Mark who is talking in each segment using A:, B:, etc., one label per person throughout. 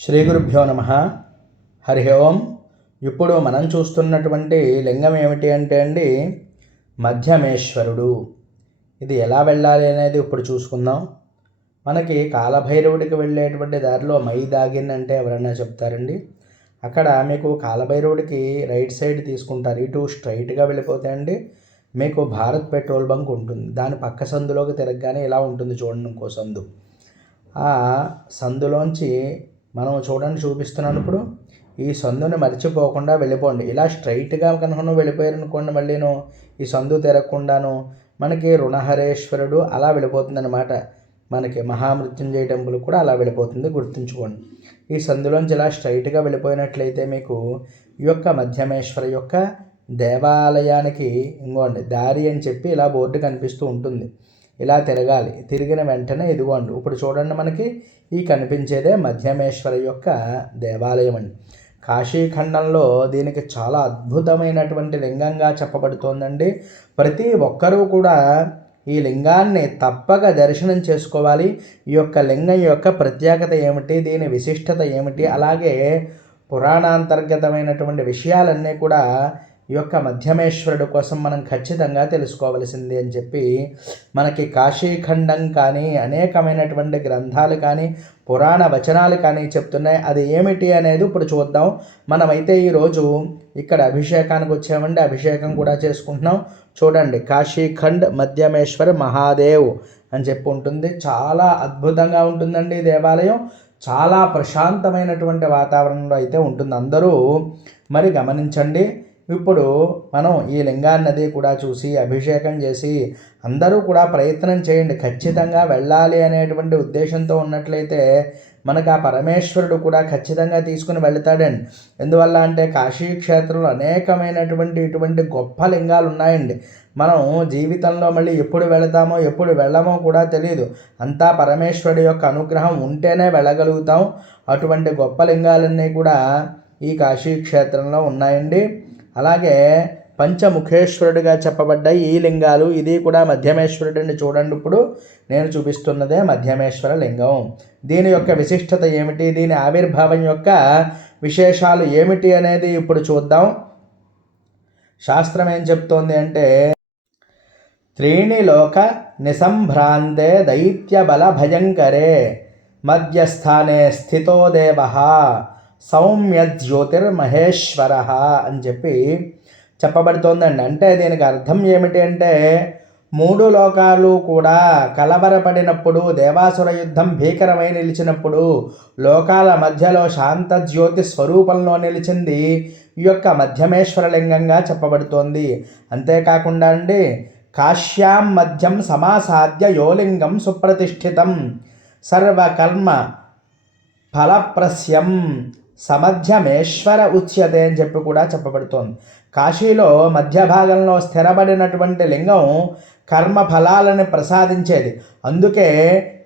A: శ్రీ గురుభ్యో నమ. హరి ఓం. ఇప్పుడు మనం చూస్తున్నటువంటి లింగం ఏమిటి అంటే అండి మధ్యమేశ్వరుడు. ఇది ఎలా వెళ్ళాలి అనేది ఇప్పుడు చూసుకుందాం. మనకి కాలభైరవుడికి వెళ్ళేటువంటి దారిలో మై దాగిన్ అంటే ఎవరైనా చెప్తారండి? అక్కడ మీకు కాలభైరవుడికి రైట్ సైడ్ తీసుకుంటారు. ఇటు స్ట్రైట్గా వెళ్ళిపోతే అండి మీకు భారత్ పెట్రోల్ బంక్ ఉంటుంది. దాని పక్క సందులోకి తిరగగానే ఇలా ఉంటుంది చూడండి ఇంకో సందు. ఆ సందులోంచి మనం చూడండి చూపిస్తున్నాను ఇప్పుడు ఈ సందుని మర్చిపోకుండా వెళ్ళిపోండి. ఇలా స్ట్రైట్గా కనుక వెళ్ళిపోయారనుకోండి మళ్ళీను ఈ సందు తిరగకుండాను మనకి రుణహరేశ్వరుడు అలా వెళ్ళిపోతుంది అనమాట మనకి మహామృత్యుంజయ టెంపుల్ కూడా అలా వెళ్ళిపోతుంది గుర్తుంచుకోండి. ఈ సందులోంచి ఇలా స్ట్రైట్గా వెళ్ళిపోయినట్లయితే మీకు ఈ యొక్క మధ్యమేశ్వర యొక్క దేవాలయానికి ఇంకోండి దారి అని చెప్పి ఇలా బోర్డు కనిపిస్తూ ఉంటుంది. ఇలా తిరగాలి. తిరిగిన వెంటనే ఇదిగోండి ఇప్పుడు చూడండి మనకి ఈ కనిపించేదే మధ్యమేశ్వర యొక్క దేవాలయం అండి. కాశీఖండంలో దీనికి చాలా అద్భుతమైనటువంటి లింగంగా చెప్పబడుతోందండి. ప్రతి ఒక్కరూ కూడా ఈ లింగాన్ని తప్పక దర్శనం చేసుకోవాలి. ఈ యొక్క లింగం యొక్క ప్రత్యేకత ఏమిటి దీని విశిష్టత ఏమిటి అలాగే పురాణాంతర్గతమైనటువంటి విషయాలన్నీ కూడా ఈ యొక్క మధ్యమేశ్వరుడు కోసం మనం ఖచ్చితంగా తెలుసుకోవలసింది అని చెప్పి మనకి కాశీఖండం కానీ అనేకమైనటువంటి గ్రంథాలు కానీ పురాణ వచనాలు కానీ చెప్తున్నాయి. అది ఏమిటి అనేది ఇప్పుడు చూద్దాం. మనమైతే ఈరోజు ఇక్కడ అభిషేకానికి వచ్చామండి. అభిషేకం కూడా చేసుకుంటున్నాం. చూడండి కాశీఖండ్ మధ్యమేశ్వర్ మహాదేవ్ అని చెప్పి ఉంటుంది. చాలా అద్భుతంగా ఉంటుందండి ఈ దేవాలయం. చాలా ప్రశాంతమైనటువంటి వాతావరణంలో అయితే ఉంటుంది అందరూ. మరి గమనించండి ఇప్పుడు మనం ఈ లింగాన్నది కూడా చూసి అభిషేకం చేసి అందరూ కూడా ప్రయత్నం చేయండి. ఖచ్చితంగా వెళ్ళాలి అనేటువంటి ఉద్దేశంతో ఉన్నట్లయితే మనకు ఆ పరమేశ్వరుడు కూడా ఖచ్చితంగా తీసుకుని వెళ్తాడండి. ఎందువల్ల అంటే కాశీ క్షేత్రంలో అనేకమైనటువంటి ఇటువంటి గొప్ప లింగాలు ఉన్నాయండి. మనం జీవితంలో మళ్ళీ ఎప్పుడు వెళతామో ఎప్పుడు వెళ్ళమో కూడా తెలియదు అంతా పరమేశ్వరుడు యొక్క అనుగ్రహం ఉంటేనే వెళ్ళగలుగుతాం. అటువంటి గొప్ప లింగాలన్నీ కూడా ఈ కాశీ క్షేత్రంలో ఉన్నాయండి. అలాగే పంచముఖేశ్వరుడిగా చెప్పబడ్డ ఈ లింగాలు. ఇది కూడా మధ్యమేశ్వరుడిని చూడండి ఇప్పుడు. నేను చూపిస్తున్నదే మధ్యమేశ్వర లింగం. దీని యొక్క విశిష్టత ఏమిటి? దీని ఆవిర్భావం యొక్క విశేషాలు ఏమిటి అనేది ఇప్పుడు చూద్దాం. శాస్త్రం ఏం చెప్తోంది అంటే త్రీణి లోక నిసంభ్రాంతే దైత్యబల భయంకరే మధ్యస్థానే స్థితో దేవ సౌమ్య జ్యోతిర్మహేశ్వర అని చెప్పి చెప్పబడుతోందండి. అంటే దీనికి అర్థం ఏమిటి అంటే మూడు లోకాలు కూడా కలవరపడినప్పుడు దేవాసుర యుద్ధం భీకరమై నిలిచినప్పుడు లోకాల మధ్యలో శాంత జ్యోతి స్వరూపంలో నిలిచింది ఈ యొక్క మధ్యమేశ్వర లింగంగా చెప్పబడుతోంది. అంతేకాకుండా అండి కాశ్యాం మధ్యం సమాసాద్య యోలింగం సుప్రతిష్ఠితం. సర్వకర్మ ఫలప్రస్యం సమధ్యమేశ్వర ఉచ్యతే అని చెప్పి కూడా చెప్పబడుతోంది. కాశీలో మధ్య భాగంలో స్థిరపడినటువంటి లింగం కర్మ ఫలాలను ప్రసాదించేది. అందుకే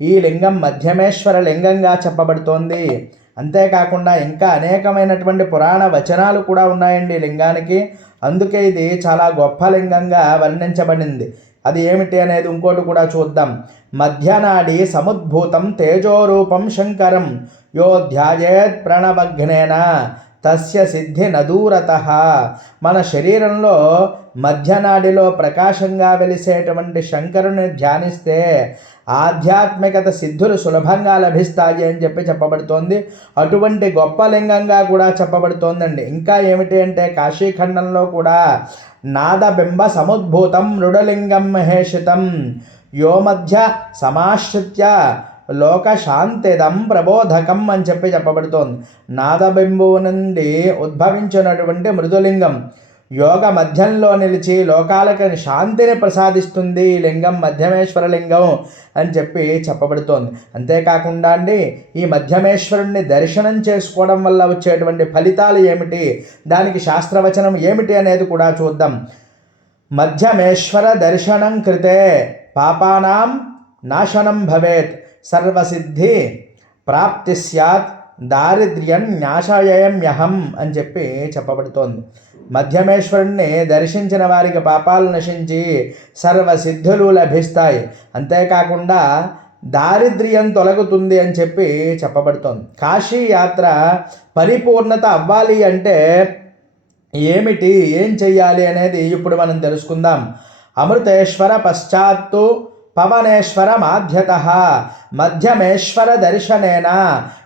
A: ఈ లింగం మధ్యమేశ్వర లింగంగా చెప్పబడుతోంది. అంతేకాకుండా ఇంకా అనేకమైనటువంటి పురాణ వచనాలు కూడా ఉన్నాయండి లింగానికి. అందుకే ఇది చాలా గొప్ప లింగంగా వర్ణించబడింది. అది ఏమిటి అనేది ఇంకోటి కూడా చూద్దాం. మధ్యనాడి సముద్భూతం తేజోరూపం శంకరం. యో ధ్యాయేత్ ప్రణవఘ్నేన తస్య సిద్ధి నదూరత. మన శరీరంలో మధ్యనాడిలో ప్రకాశంగా వెలిసేటువంటి శంకరుని ధ్యానిస్తే ఆధ్యాత్మికత సిద్ధులు సులభంగా లభిస్తాయి అని చెప్పి చెప్పబడుతోంది. అటువంటి గొప్ప లింగంగా కూడా చెప్పబడుతోందండి. ఇంకా ఏమిటి అంటే కాశీఖండంలో కూడా నాదబింబ సముద్భూతం మృడలింగం మహేషితం యో మధ్య సమాశ్రిత్య లోకశాంతిదం ప్రబోధకం అని చెప్పి చెప్పబడుతోంది. నాదబింబువు నుండి ఉద్భవించినటువంటి మృదులింగం. యోగ మధ్యంలో నిలిచి లోకాలకు శాంతిని ప్రసాదిస్తుంది ఈ లింగం మధ్యమేశ్వర లింగం అని చెప్పి చెప్పబడుతోంది. అంతేకాకుండా అండి ఈ మధ్యమేశ్వరుణ్ణి దర్శనం చేసుకోవడం వల్ల వచ్చేటువంటి ఫలితాలు ఏమిటి? దానికి శాస్త్రవచనం ఏమిటి అనేది కూడా చూద్దాం. మధ్యమేశ్వర దర్శనం కృతే పాపానాం నాశనం భవేత్. సర్వసిద్ధి ప్రాప్తి స్యాత్ దారిద్ర్యం న్యాశయమ్యహం అని చెప్పి చెప్పబడుతోంది. మధ్యమేశ్వరుణ్ణి దర్శించిన వారికి పాపాలు నశించి సర్వసిద్ధులు లభిస్తాయి. అంతేకాకుండా దారిద్ర్యం తొలగుతుంది అని చెప్పి చెప్పబడుతోంది. కాశీ యాత్ర పరిపూర్ణత అవ్వాలి అంటే ఏమిటి? ఏం చెయ్యాలి అనేది ఇప్పుడు మనం తెలుసుకుందాం. అమృతేశ్వర పశ్చాత్తు పవనేశ్వర మాధ్యత మధ్యమేశ్వర దర్శనేన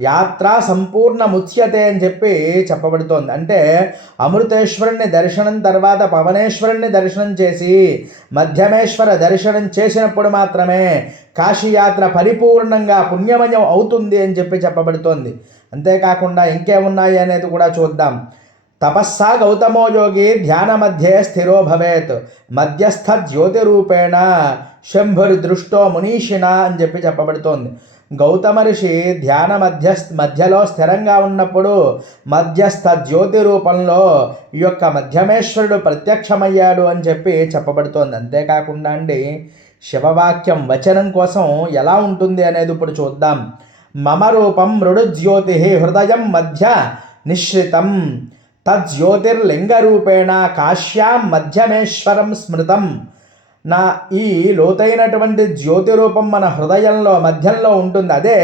A: యాత్ర సంపూర్ణముచ్యతే అని చెప్పి చెప్పబడుతోంది. అంటే అమృతేశ్వరుణ్ణి దర్శనం తర్వాత పవనేశ్వరుణ్ణి దర్శనం చేసి మధ్యమేశ్వర దర్శనం చేసినప్పుడు మాత్రమే కాశీయాత్ర పరిపూర్ణంగా పుణ్యమయం అవుతుంది అని చెప్పి చెప్పబడుతోంది. అంతేకాకుండా ఇంకేమున్నాయి అనేది కూడా చూద్దాం. తపస్సా గౌతమో యోగి ధ్యాన మధ్యే స్థిరో భవేత్. మధ్యస్థ జ్యోతిరూపేణ. శంభురి దృష్టో మునీషిణ అని చెప్పి చెప్పబడుతోంది. గౌతమ ఋషి ధ్యాన మధ్య మధ్యలో స్థిరంగా ఉన్నప్పుడు మధ్యస్థ జ్యోతి రూపంలో ఈ యొక్క మధ్యమేశ్వరుడు ప్రత్యక్షమయ్యాడు అని చెప్పి చెప్పబడుతోంది. అంతేకాకుండా అండి శివవాక్యం వచనం కోసం ఎలా ఉంటుంది అనేది ఇప్పుడు చూద్దాం. మమ రూపం మృడుజ్యోతి హృదయం మధ్య నిశ్రితం. తజ్యోతిర్లింగరూపేణ కాశ్యాం మధ్యమేశ్వరం స్మృతం. నా ఈ లోతైనటువంటి జ్యోతి రూపం మన హృదయంలో మధ్యంలో ఉంటుంది. అదే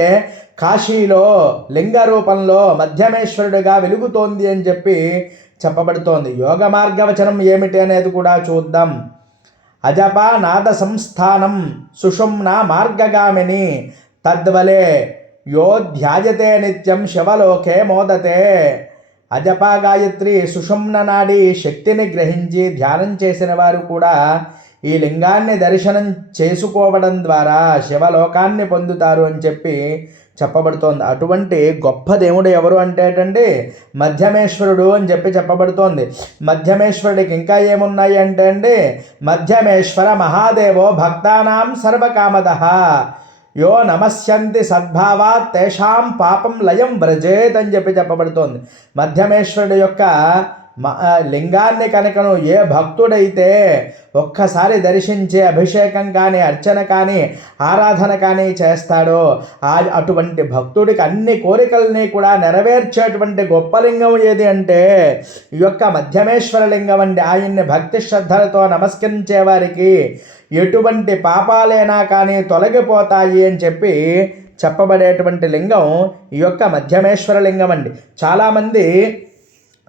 A: కాశీలో లింగ రూపంలో మధ్యమేశ్వరుడిగా వెలుగుతోంది అని చెప్పి చెప్పబడుతోంది. యోగ మార్గవచనం ఏమిటి అనేది కూడా చూద్దాం. అజప నాద సంస్థానం సుషుమ్న మార్గగామిని తద్వలే యో ధ్యాయతే నిత్యం శివలోకే మోదతే. అజపా గాయత్రి సుషుమ్న నాడి శక్తిని గ్రహించి ధ్యానం చేసిన వారు కూడా ఈ లింగాన్ని దర్శనం చేసుకోవడం ద్వారా శివలోకాన్ని పొందుతారు అని చెప్పి చెప్పబడుతోంది. అటువంటి గొప్ప దేవుడు ఎవరు అంటేటండి మధ్యమేశ్వరుడు అని చెప్పి చెప్పబడుతోంది. మధ్యమేశ్వరుడికి ఇంకా ఏమున్నాయి అంటే అండి? మధ్యమేశ్వర మహాదేవో భక్తానాం సర్వకామద. యో నమస్యంతి సద్భావా తేషాం పాపం లయం వ్రజేత్ అని చెప్పి చెప్పబడుతోంది. మధ్యమేశ్వరుడు యొక్క లింగాన్ని కనుకను ఏ భక్తుడైతే ఒక్కసారి దర్శించే అభిషేకం కానీ అర్చన కానీ ఆరాధన కానీ చేస్తాడో ఆ అటువంటి భక్తుడికి అన్ని కోరికల్ని కూడా నెరవేర్చేటువంటి గొప్ప లింగం ఏది అంటే ఈ యొక్క మధ్యమేశ్వర లింగం అండి. ఆయన్ని భక్తి శ్రద్ధలతో నమస్కరించే వారికి ఎటువంటి పాపాలైనా కానీ తొలగిపోతాయి అని చెప్పి చెప్పబడేటువంటి లింగం ఈ యొక్క మధ్యమేశ్వర లింగం అండి. చాలామంది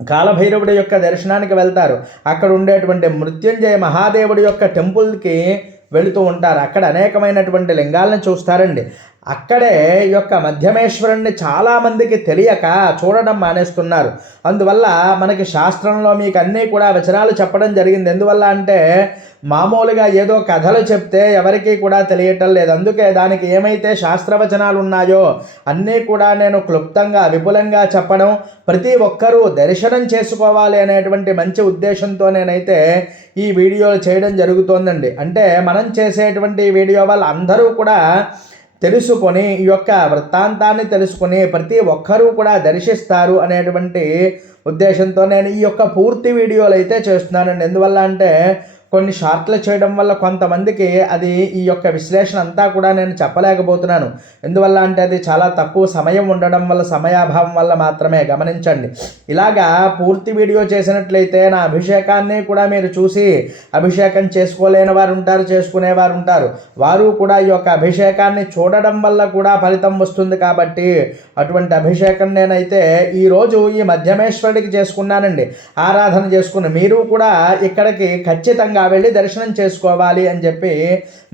A: కాలభైరవుడి యొక్క దర్శనానికి వెళ్తారు. అక్కడ ఉండేటువంటి మృత్యుంజయ మహాదేవుడి యొక్క టెంపుల్కి వెళుతూ ఉంటారు. అక్కడ అనేకమైనటువంటి లింగాలను చూస్తారండి. అక్కడే ఈ యొక్క మధ్యమేశ్వరుణ్ణి చాలామందికి తెలియక చూడడం మానేస్తున్నారు. అందువల్ల మనకి శాస్త్రంలో మీకు అన్నీ కూడా వచనాలు చెప్పడం జరిగింది. ఎందువల్ల అంటే మామూలుగా ఏదో కథలు చెప్తే ఎవరికీ కూడా తెలియటం లేదు. అందుకే దానికి ఏమైతే శాస్త్రవచనాలు ఉన్నాయో అన్నీ కూడా నేను క్లుప్తంగా విపులంగా చెప్పడం ప్రతి ఒక్కరూ దర్శనం చేసుకోవాలి అనేటువంటి మంచి ఉద్దేశంతో నేనైతే ఈ వీడియోలు చేయడం జరుగుతోందండి. అంటే మనం చేసేటువంటి వీడియో వల్ల అందరూ కూడా తెలుసుకొని ఈ యొక్క వృత్తాంతాన్ని తెలుసుకొని ప్రతి ఒక్కరూ కూడా దర్శిస్తారు అనేటువంటి ఉద్దేశంతో నేను ఈ యొక్క పూర్తి వీడియోలు అయితే చేస్తున్నానండి. ఎందువల్ల అంటే కొన్ని షార్ట్లు చేయడం వల్ల కొంతమందికి అది ఈ యొక్క విశ్లేషణ అంతా కూడా నేను చెప్పలేకపోతున్నాను. ఎందువల్ల అంటే అది చాలా తక్కువ సమయం ఉండడం వల్ల సమయాభావం వల్ల మాత్రమే గమనించండి. ఇలాగా పూర్తి వీడియో చేసినట్లయితే నా అభిషేకాన్ని కూడా మీరు చూసి అభిషేకం చేసుకోలేని వారు ఉంటారు చేసుకునేవారు ఉంటారు. వారు కూడా ఈ యొక్క అభిషేకాన్ని చూడడం వల్ల కూడా ఫలితం వస్తుంది కాబట్టి అటువంటి అభిషేకం నేనైతే ఈరోజు ఈ మధ్యమేశ్వరుడికి చేసుకున్నానండి. ఆరాధన చేసుకుని మీరు కూడా ఇక్కడికి ఖచ్చితంగా ఖచ్చితంగా వెళ్ళి దర్శనం చేసుకోవాలి అని చెప్పి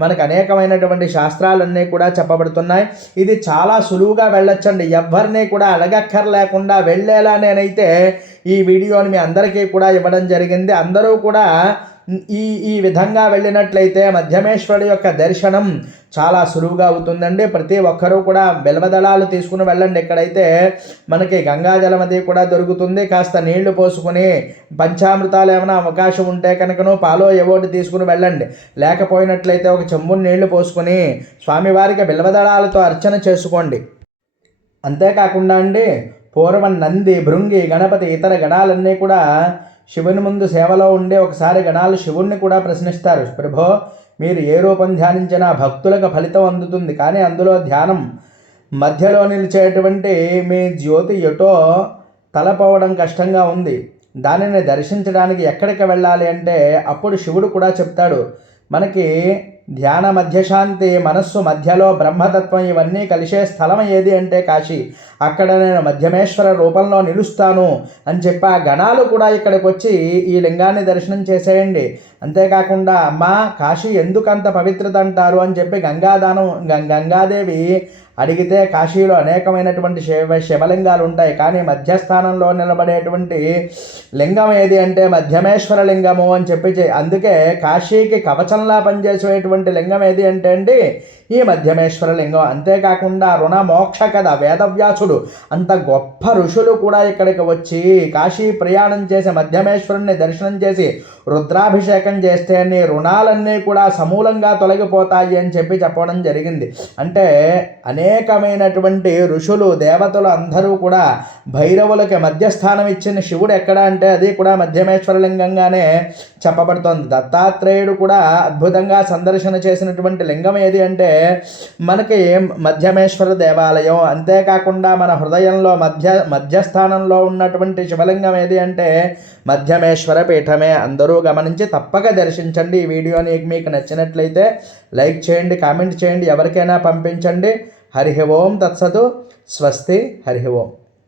A: మనకు అనేకమైనటువంటి శాస్త్రాలన్నీ కూడా చెప్పబడుతున్నాయి. ఇది చాలా సులువుగా వెళ్ళొచ్చండి. ఎవరిని కూడా అడగక్కర్ లేకుండా వెళ్ళేలా నేనైతే ఈ వీడియోని మీ అందరికీ కూడా ఇవ్వడం జరిగింది. అందరూ కూడా ఈ ఈ విధంగా వెళ్ళినట్లయితే మధ్యమేశ్వరుడు యొక్క దర్శనం చాలా సులువుగా అవుతుందండి. ప్రతి ఒక్కరూ కూడా బెలవదళాలు తీసుకుని వెళ్ళండి. ఎక్కడైతే మనకి గంగాజలం అది కూడా దొరుకుతుంది. కాస్త నీళ్ళు పోసుకుని పంచామృతాలు ఏమైనా అవకాశం ఉంటే కనుకను పాలో ఎవోటి తీసుకుని వెళ్ళండి. లేకపోయినట్లయితే ఒక చెంబుని నీళ్ళు పోసుకొని స్వామివారికి బిల్వదళాలతో అర్చన చేసుకోండి. అంతేకాకుండా అండి పూర్వం నంది భృంగి గణపతి ఇతర గణాలన్నీ కూడా శివుని ముందు సేవలో ఉండే ఒకసారి గణాలు శివుణ్ణి కూడా ప్రశ్నిస్తారు. ప్రభో మీరు ఏ రూపం ధ్యానించినా భక్తులకు ఫలితం అందుతుంది. కానీ అందులో ధ్యానం మధ్యలో నిలిచేటువంటి మీ జ్యోతి ఎటో తలపోవడం కష్టంగా ఉంది. దానిని దర్శించడానికి ఎక్కడికి వెళ్ళాలి అంటే అప్పుడు శివుడు కూడా చెప్తాడు. మనకి ధ్యాన మధ్యశాంతి మనస్సు మధ్యలో బ్రహ్మతత్వం ఇవన్నీ కలిసే స్థలం ఏది అంటే కాశీ. అక్కడ నేను మధ్యమేశ్వర రూపంలో నిలుస్తాను అని చెప్పి ఆ గణాలు కూడా ఇక్కడికి వచ్చి ఈ లింగాన్ని దర్శనం చేసేయండి. అంతేకాకుండా అమ్మ కాశీ ఎందుకంత పవిత్రత అంటారు అని చెప్పి గంగాదానం గం- గంగాదేవి అడిగితే కాశీలో అనేకమైనటువంటి శివ శివలింగాలు ఉంటాయి. కానీ మధ్యస్థానంలో నిలబడేటువంటి లింగం ఏది అంటే మధ్యమేశ్వర లింగము అని చెప్పి అందుకే కాశీకి కవచంలా పనిచేసేటువంటి లింగం ఏది అంటే అండి ఈ మధ్యమేశ్వర లింగం. అంతేకాకుండా రుణ మోక్ష కథ వేదవ్యాసుడు అంత గొప్ప ఋషులు కూడా ఇక్కడికి వచ్చి కాశీ ప్రయాణం చేసి మధ్యమేశ్వరుణ్ణి దర్శనం చేసి రుద్రాభిషేకం చేస్తే నీ రుణాలన్నీ కూడా సమూలంగా తొలగిపోతాయి అని చెప్పి చెప్పడం జరిగింది. అంటే అనేకమైనటువంటి ఋషులు దేవతలు అందరూ కూడా భైరవులకి మధ్యస్థానం ఇచ్చిన శివుడు ఎక్కడ అంటే అది కూడా మధ్యమేశ్వర లింగంగానే చెప్పబడుతోంది. దత్తాత్రేయుడు కూడా అద్భుతంగా సందర్శన చేసినటువంటి లింగం ఏది అంటే మనకి మధ్యమేశ్వర దేవాలయం అంతేకాకుండా మన హృదయంలో మధ్య మధ్యస్థానంలో ఉన్నటువంటి శివలింగం ఏది అంటే మధ్యమేశ్వర పీఠమే. అందరూ గమనించి తప్పక దర్శించండి ఈ వీడియోని మీకు నచ్చినట్లయితే లైక్ చేయండి కామెంట్ చేయండి ఎవరికైనా పంపించండి. హరి ఓం తత్సతు. స్వస్తి. హరి ఓం.